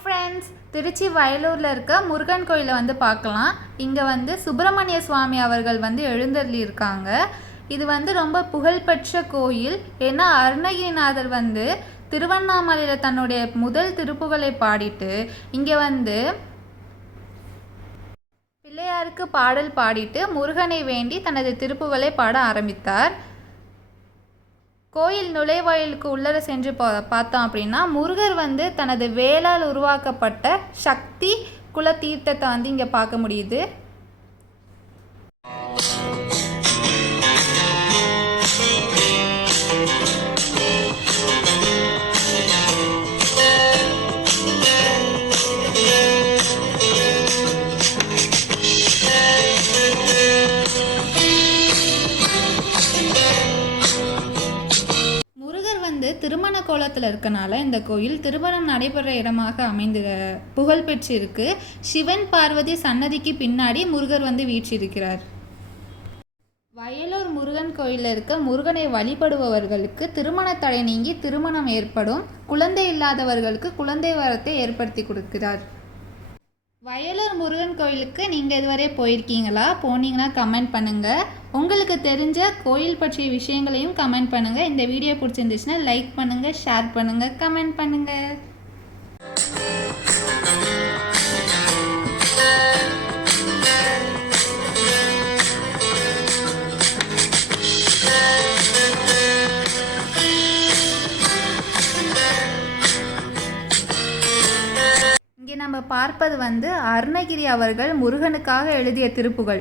Friends Trichy வயலூரில் இருக்க முருகன் கோயிலை வந்து பார்க்கலாம். இங்கே வந்து சுப்பிரமணிய சுவாமி அவர்கள் வந்து எழுந்தருளி இருக்காங்க இது வந்து ரொம்ப புகழ்பெற்ற கோயில். ஏன்னா அருணகிரிநாதர் வந்து திருவண்ணாமலையில் தன்னுடைய முதல் திருப்புகளை பாடிட்டு இங்கே வந்து பிள்ளையாருக்கு பாடல் பாடிட்டு முருகனை வேண்டி தனது திருப்புகளை பாட ஆரம்பித்தார். கோயில் நுழைவாயிலுக்கு உள்ளர சென்று பா பார்த்தோம் அப்படின்னா முருகர் வந்து தனது வேளால் உருவாக்கப்பட்ட சக்தி குல தீர்த்தத்தை வந்து இங்கே பார்க்க முடியுது. வந்து திருமண கோலத்தில் இருக்கனால இந்த கோயில் திருமணம் நடைபெற இடமாக அமைந்து புகழ்பெற்று இருக்கு சிவன் பார்வதி சன்னதிக்கு பின்னாடி முருகர் வந்து வீற்றிருக்கிறார். வயலூர் முருகன் கோயிலில் இருக்க முருகனை வழிபடுபவர்களுக்கு திருமண தடை நீங்கி திருமணம் ஏற்படும். குழந்தை இல்லாதவர்களுக்கு குழந்தை வரத்தை ஏற்படுத்தி கொடுக்கிறார். வயலூர் முருகன் கோயிலுக்கு நீங்கள் இதுவரை போயிருக்கீங்களா? போனீங்கன்னா கமெண்ட் பண்ணுங்கள் உங்களுக்கு தெரிஞ்ச கோயில் பற்றிய விஷயங்களையும் கமெண்ட் பண்ணுங்கள் இந்த வீடியோ பிடிச்சிருந்துச்சுன்னா லைக் பண்ணுங்கள் ஷேர் பண்ணுங்கள் கமெண்ட் பண்ணுங்கள் இங்கே நம்ம பார்ப்பது வந்து அருணகிரி அவர்கள் முருகனுக்காக எழுதிய திருப்புகள்.